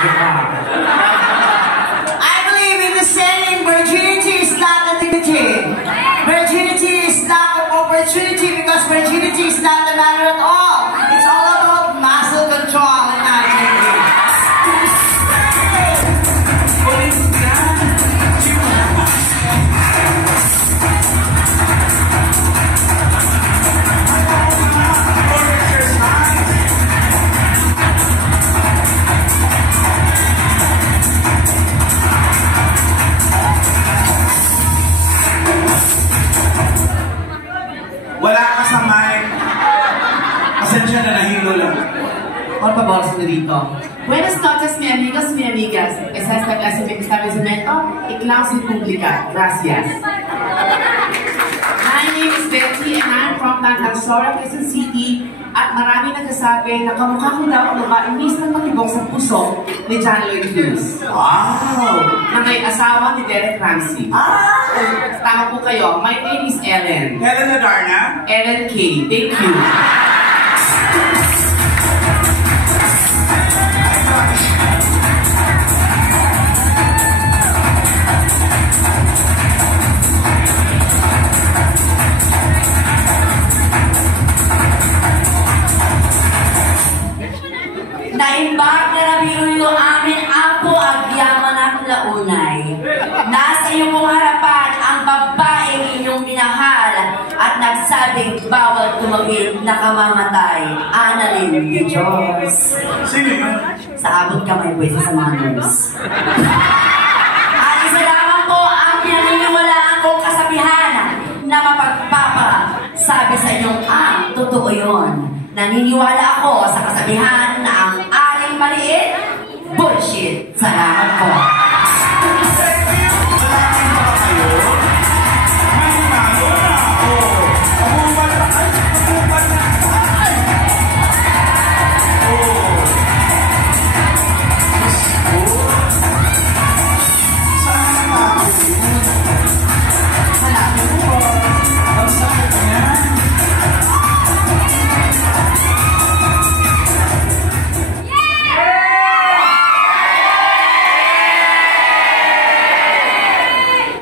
I believe in the saying, virginity is not activity. Virginity is lack of opportunity because virginity is not the matter at all. It's all about muscle control and activity. Wala ka sa mic. Pasensya na, nahilo lang. Por favor, señorito. Buenas noches, mi amigos, mi amigas. Esa es la clase de establecimiento y clase pública. Gracias. My name is Betty and I'm from Tantansora, Quezon City. At marami nagsasabi na kamukha ko daw ang babaeng mismong matibok sa puso ni John Lloyd Hughes. Wow! Na may asawa ni Derek Ramsey. Tama po kayo. My name is Ellen. Ellen Adarna? Ellen K. Thank you. Naimbag na nabiuyo amin apo agyaman at launay. Nasa iyong harapan ang babaeng inyong minahal at nagsabing bawal tumawid na kamamatay. Annalyn de Diyos. Sino yun? Sa abot kamay po isa sa mga nurse. At isa lamang po ang pinaniniwalaan kong kasabihan na mapagpapa. Sabi sa inyong totoo yun. Naniniwala ako sa kasabihan na ang aling maliit, bullshit. Salamat po.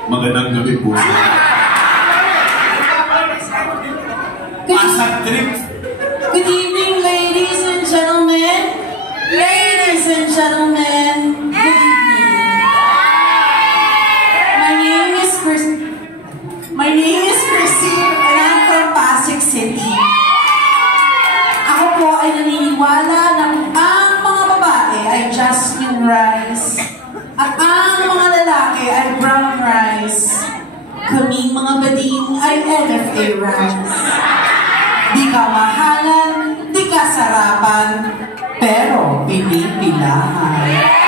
Magandang gabi po. Asap trip. Good evening, ladies and gentlemen. Ladies and gentlemen, good evening. My name is Christine and I'm from Pasig City. Ako po ay naniniwala na ang mga babae ay jasmine rice at ang mga lalaki ay brown rice. Kaming mga bading ay NFA rice. Di ka mahalan, di ka sarapan, pero pinipilahan.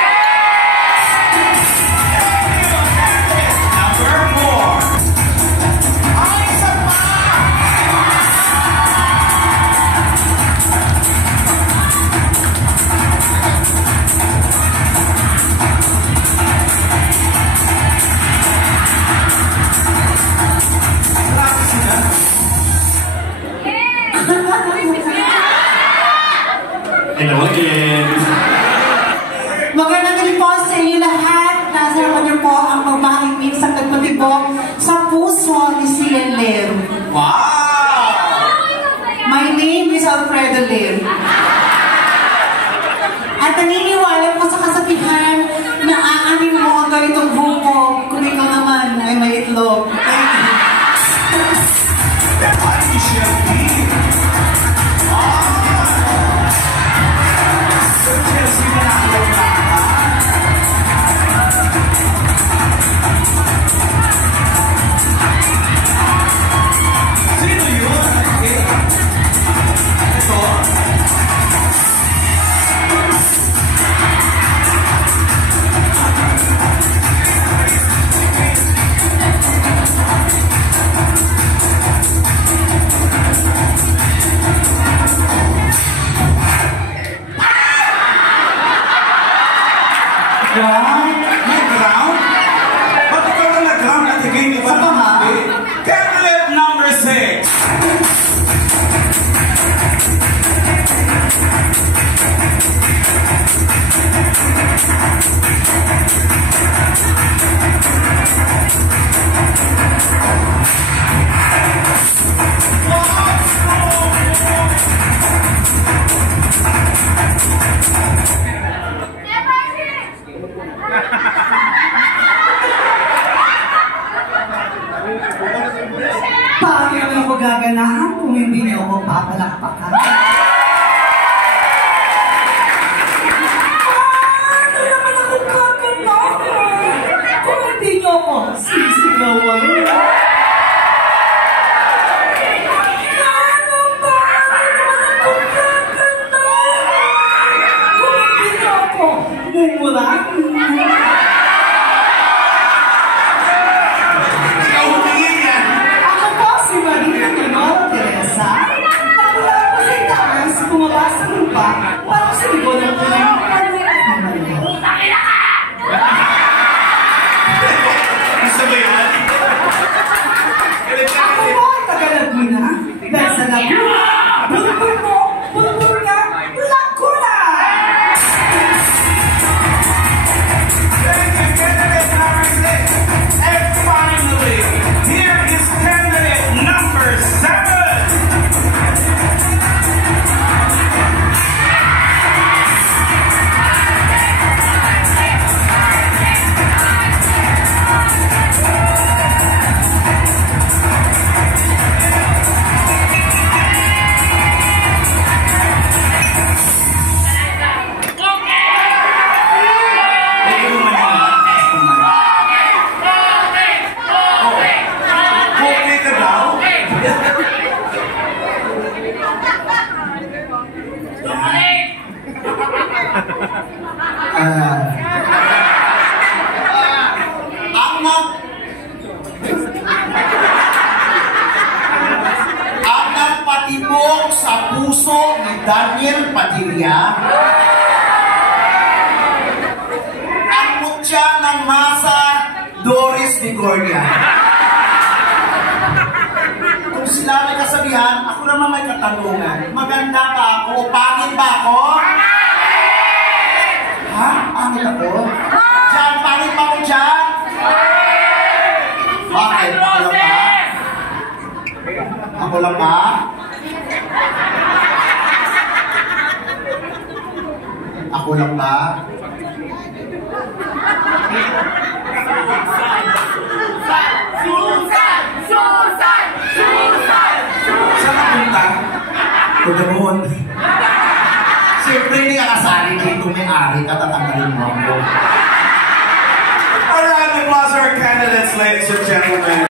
Hello again. Magandang gabi po sa inyo lahat. Nasa harapan niyo po ang babaeng minsang nagpatibok sa puso ni Sian Lim. Wow! My name is Alfredo Lim. At naniniwala po sa kasabihan na aanin mo ang ganitong buko kung ikaw naman ay may itlog. Nag-ground? Ba't ikaw na nag-ground at higay ni Sa pama? Candidate number 6. papalakpakan. Ano naman ako kakanta? Kung hindi niyo ako sisigawan. Mumura. Ako po si Maria Leonora Teresa. Nagmula po sa itaas, bumaba sa lupa, para sa libo ng tuloy. Gusto ba yan? Ako po ang Tagalaguna. Dahil sa Laguna, bulbul mo, bulbul niya, Laguna! And finally, here is candidate number 7. Okay ka daw? Ang nagpatibok sa puso ni Daniel Padilla, ang mutya ng masa Doris Vigornia. Kung sila may kasabihan, ako naman may katanungan. Maganda ba ako? Pangit ba ako? Ha? Pangit ako? Diyan, pangit ba ako dyan? Bakit? Ako lang ba? Ako lang ba? Ako lang ba? Saan ka punta? Pagkaroon. Siyempre hindi ka kasali dito may-ari ka, tatanggalin mo ako. Alright, applause our candidates, ladies and gentlemen.